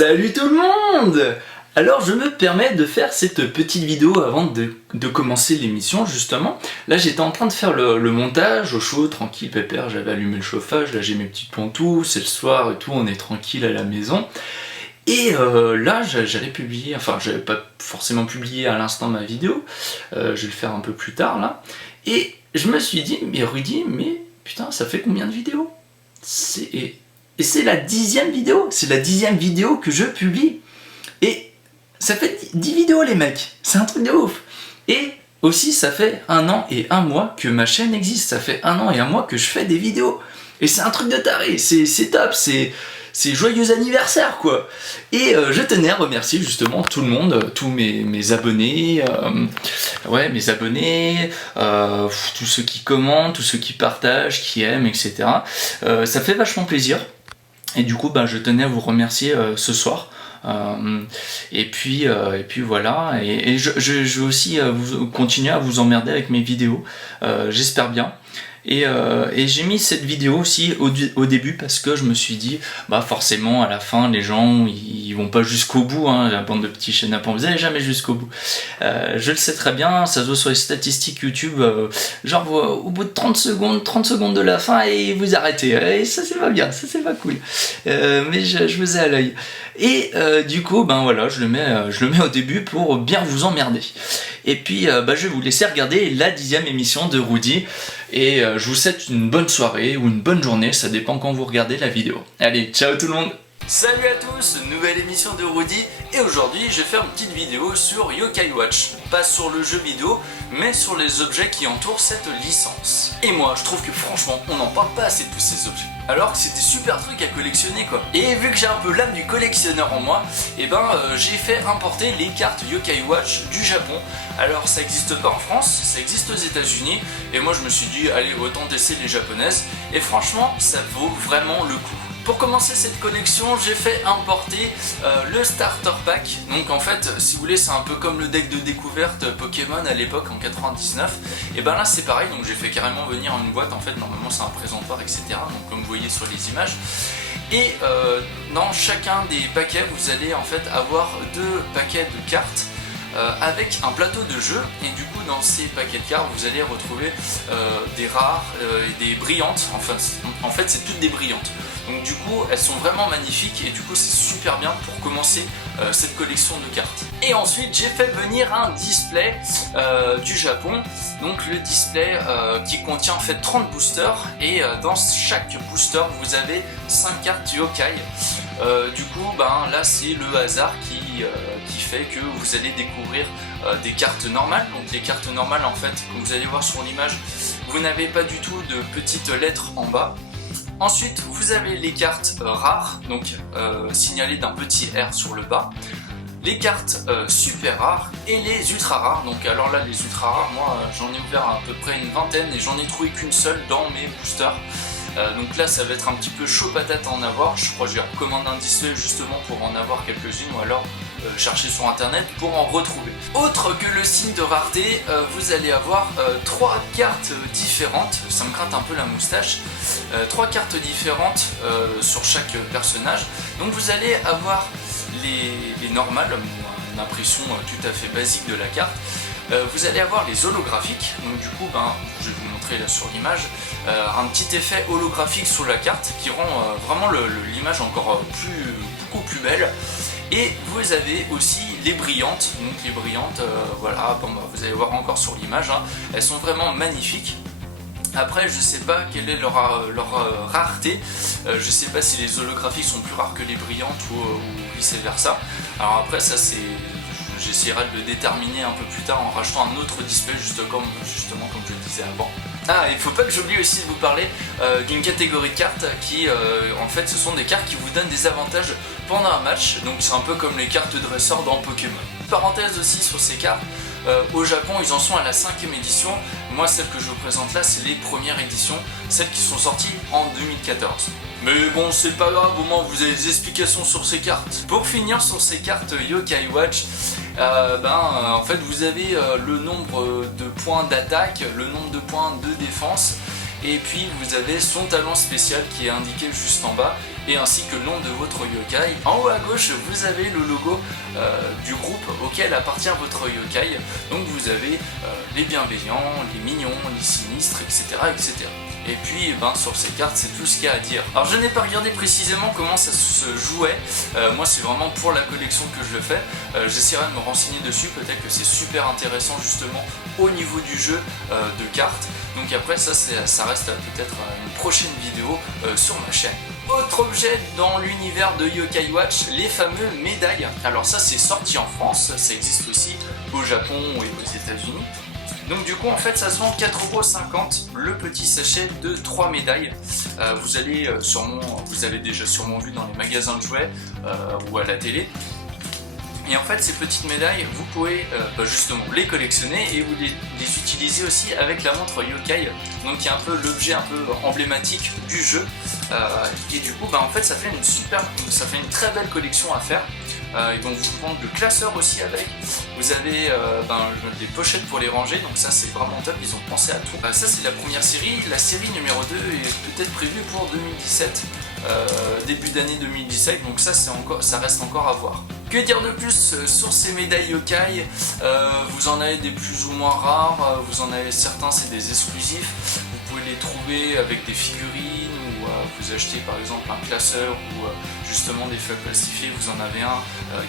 Salut tout le monde! Alors je me permets de faire cette petite vidéo avant de commencer l'émission justement. Là j'étais en train de faire le montage au chaud, tranquille, pépère, j'avais allumé le chauffage, là j'ai mes petites pantoufles, c'est le soir et tout, on est tranquille à la maison. Et là j'allais publier, enfin j'avais pas forcément publié à l'instant ma vidéo, je vais le faire un peu plus tard là. Et je me suis dit, mais Rudy, mais putain ça fait combien de vidéos? Et c'est la 10e vidéo, c'est la 10e vidéo que je publie. Et ça fait 10 vidéos les mecs, c'est un truc de ouf. Et aussi ça fait 1 an et 1 mois que ma chaîne existe, ça fait 1 an et 1 mois que je fais des vidéos. Et c'est un truc de taré, c'est top, c'est joyeux anniversaire quoi. Et je tenais à remercier justement tout le monde, tous mes abonnés, mes abonnés, tous ceux qui commentent, tous ceux qui partagent, qui aiment, etc. Ça fait vachement plaisir. Et du coup, je tenais à vous remercier ce soir. Et puis voilà. Et je vais aussi continuer à vous emmerder avec mes vidéos. J'espère bien. Et j'ai mis cette vidéo aussi au début parce que je me suis dit, forcément à la fin les gens ils vont pas jusqu'au bout, hein, la bande de petits chenapans, vous allez jamais jusqu'au bout. Je le sais très bien, ça se voit sur les statistiques YouTube, genre au bout de 30 secondes de la fin et vous arrêtez, et ça c'est pas bien, ça c'est pas cool. Mais je vous ai à l'œil. Et du coup voilà, je le mets au début pour bien vous emmerder. Et puis je vais vous laisser regarder la 10e émission de Rudy. Et je vous souhaite une bonne soirée ou une bonne journée, ça dépend quand vous regardez la vidéo. Allez, ciao tout le monde! Salut à tous, nouvelle émission de Rudy, et aujourd'hui je vais faire une petite vidéo sur Yokai Watch. Pas sur le jeu vidéo, mais sur les objets qui entourent cette licence. Et moi je trouve que franchement on n'en parle pas assez de tous ces objets, alors que c'est des super trucs à collectionner quoi. Et vu que j'ai un peu l'âme du collectionneur en moi, j'ai fait importer les cartes Yokai Watch du Japon. Alors ça n'existe pas en France, ça existe aux États-Unis, et moi je me suis dit allez autant tester les japonaises, et franchement ça vaut vraiment le coup. Pour commencer cette collection, j'ai fait importer le Starter Pack. Donc en fait, si vous voulez, c'est un peu comme le deck de découverte Pokémon à l'époque en 99. Et là c'est pareil, donc j'ai fait carrément venir une boîte. En fait, normalement c'est un présentoir, etc. Donc comme vous voyez sur les images. Et dans chacun des paquets, vous allez en fait avoir 2 paquets de cartes. Avec un plateau de jeu, et du coup dans ces paquets de cartes vous allez retrouver des rares et des brillantes, en fait c'est toutes des brillantes, donc du coup elles sont vraiment magnifiques et du coup c'est super bien pour commencer cette collection de cartes. Et ensuite j'ai fait venir un display du Japon, donc le display qui contient en fait 30 boosters, et dans chaque booster vous avez 5 cartes yokai. Du coup là c'est le hasard qui fait que vous allez découvrir des cartes normales. Donc les cartes normales en fait, comme vous allez voir sur l'image, vous n'avez pas du tout de petites lettres en bas. Ensuite vous avez les cartes rares, donc signalées d'un petit R sur le bas. Les cartes super rares et les ultra rares. Donc alors là les ultra rares, moi j'en ai ouvert à peu près une vingtaine et j'en ai trouvé qu'une seule dans mes boosters. Donc là ça va être un petit peu chaud patate à en avoir. Je crois que je vais recommander un display justement pour en avoir quelques-unes, ou alors chercher sur internet pour en retrouver. Autre que le signe de rareté, vous allez avoir 3 cartes différentes, ça me gratte un peu la moustache, 3 cartes différentes sur chaque personnage. Donc vous allez avoir les normales, une impression tout à fait basique de la carte. Vous allez avoir les holographiques, donc du coup je vais vous montrer là sur l'image un petit effet holographique sur la carte qui rend vraiment l'image encore beaucoup plus belle. Et vous avez aussi les brillantes, donc les brillantes voilà, vous allez voir encore sur l'image, hein, elles sont vraiment magnifiques. Après je sais pas quelle est leur rareté, je sais pas si les holographiques sont plus rares que les brillantes ou vice versa. Alors après ça c'est... j'essaierai de le déterminer un peu plus tard en rachetant un autre display, justement comme je le disais avant. Ah, il faut pas que j'oublie aussi de vous parler d'une catégorie de cartes qui, en fait, ce sont des cartes qui vous donnent des avantages pendant un match. Donc c'est un peu comme les cartes dresseurs dans Pokémon. Parenthèse aussi sur ces cartes, au Japon ils en sont à la 5e édition. Moi celle que je vous présente là c'est les premières éditions, celles qui sont sorties en 2014. Mais bon c'est pas grave, au moins vous avez des explications sur ces cartes. Pour finir sur ces cartes Yokai Watch, en fait vous avez le nombre de points d'attaque, le nombre de points de défense, et puis vous avez son talent spécial qui est indiqué juste en bas, et ainsi que le nom de votre yokai. En haut à gauche, vous avez le logo du groupe auquel appartient votre yokai. Donc vous avez les bienveillants, les mignons, les sinistres, etc. etc. Et puis sur ces cartes, c'est tout ce qu'il y a à dire. Alors je n'ai pas regardé précisément comment ça se jouait, moi c'est vraiment pour la collection que je le fais. J'essaierai de me renseigner dessus, peut-être que c'est super intéressant justement au niveau du jeu de cartes. Donc après ça reste peut-être une prochaine vidéo sur ma chaîne. Autre objet dans l'univers de Yokai Watch, les fameux médailles. Alors ça c'est sorti en France, ça existe aussi au Japon et aux États-Unis. Donc du coup en fait ça se vend 4,50€ le petit sachet de 3 médailles. Vous avez déjà sûrement vu dans les magasins de jouets ou à la télé. Et en fait ces petites médailles vous pouvez justement les collectionner et vous les utiliser aussi avec la montre Yokai, donc qui est un peu l'objet un peu emblématique du jeu. Et du coup en fait ça fait une très belle collection à faire. Ils vont vous vendre le classeur aussi avec. Vous avez des pochettes pour les ranger, donc ça c'est vraiment top, ils ont pensé à tout. Ça c'est la première série, la série numéro 2 est peut-être prévue pour 2017, début d'année 2017, donc ça reste encore à voir. Que dire de plus sur ces médailles yokai? Vous en avez des plus ou moins rares, vous en avez certains, c'est des exclusifs. Vous pouvez les trouver avec des figurines ou vous achetez par exemple un classeur ou justement des feuilles plastifiées, vous en avez un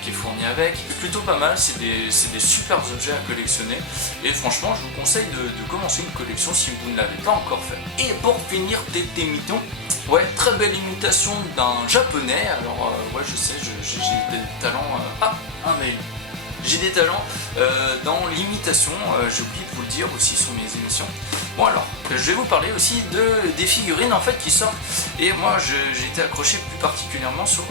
qui est fourni avec. C'est plutôt pas mal, c'est des super objets à collectionner et franchement je vous conseille de commencer une collection si vous ne l'avez pas encore fait. Et pour finir, Tété Miton, ouais, très belle imitation d'un japonais. Alors ouais je sais, j'ai des talents... un mail. J'ai des talents dans l'imitation, j'ai oublié de vous le dire aussi sur mes émissions. Bon alors, je vais vous parler aussi des figurines en fait qui sortent. Et moi j'ai été accroché plus particulièrement sur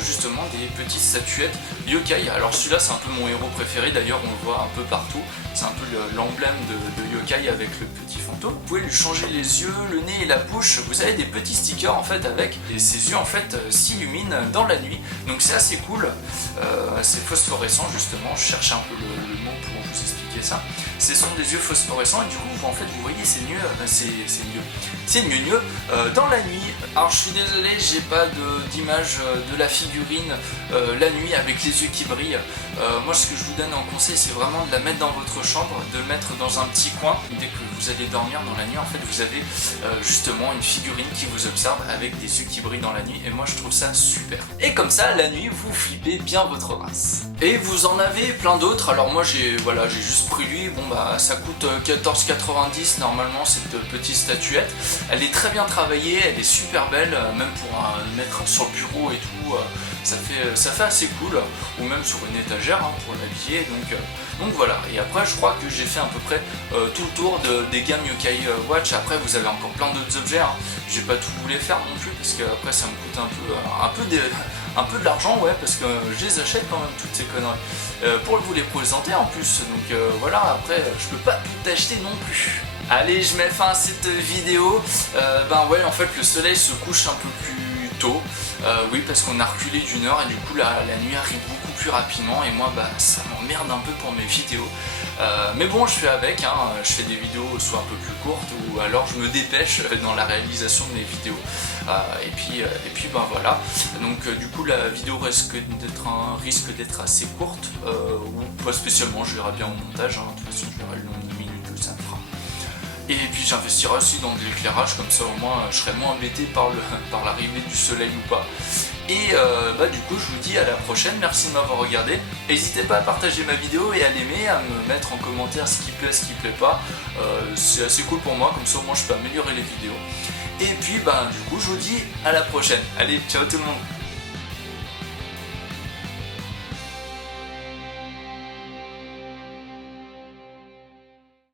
justement des petites statuettes yokai. Alors celui-là c'est un peu mon héros préféré, d'ailleurs on le voit un peu partout. C'est un peu l'emblème de yokai avec le petit fantôme. Vous pouvez lui changer les yeux, le nez et la bouche. Vous avez des petits stickers en fait avec, et ses yeux en fait s'illuminent dans la nuit. Donc c'est assez cool, c'est phosphorescent justement. Je cherchais un peu le mot pour vous expliquer ça. Ce sont des yeux phosphorescents et du coup en fait vous voyez c'est mieux dans la nuit. Alors je suis désolé, j'ai pas d'image de la figurine la nuit avec les yeux qui brillent. Moi ce que je vous donne en conseil c'est vraiment de la mettre dans votre chambre, de le mettre dans un petit coin. Dès que vous allez dormir dans la nuit en fait vous avez justement une figurine qui vous observe avec des yeux qui brillent dans la nuit et moi je trouve ça super. Et comme ça la nuit vous flippez bien votre race. Et vous en avez plein d'autres. Alors moi j'ai juste pris lui. Bon ça coûte 14,90 normalement cette petite statuette. Elle est très bien travaillée, elle est super belle, même pour mettre sur le bureau et tout. Ça fait assez cool, ou même sur une étagère pour l'habiller, donc voilà. Et après je crois que j'ai fait à peu près tout le tour des gammes Yokai Watch. Après vous avez encore plein d'autres objets, j'ai pas tout voulu faire non plus parce que après ça me coûte un peu de l'argent, ouais, parce que je les achète quand même toutes ces conneries pour vous les présenter en plus, donc voilà. Après je peux pas tout acheter non plus. Allez, je mets fin à cette vidéo. Ouais, en fait le soleil se couche un peu plus tôt. Oui, parce qu'on a reculé d'1 heure et du coup la nuit arrive beaucoup plus rapidement et moi ça m'emmerde un peu pour mes vidéos. Mais bon, je fais avec, je fais des vidéos soit un peu plus courtes ou alors je me dépêche dans la réalisation de mes vidéos. Et puis voilà. Donc du coup la vidéo risque d'être assez courte ou pas spécialement, je verrai bien au montage. De toute façon je verrai le nombre de minutes que ça me fera. Et puis j'investirai aussi dans de l'éclairage, comme ça au moins je serai moins embêté par l'arrivée du soleil ou pas. Et du coup je vous dis à la prochaine, merci de m'avoir regardé. N'hésitez pas à partager ma vidéo et à l'aimer, à me mettre en commentaire ce qui plaît, ce qui plaît pas. C'est assez cool pour moi, comme ça au moins je peux améliorer les vidéos. Et puis du coup je vous dis à la prochaine. Allez, ciao tout le monde.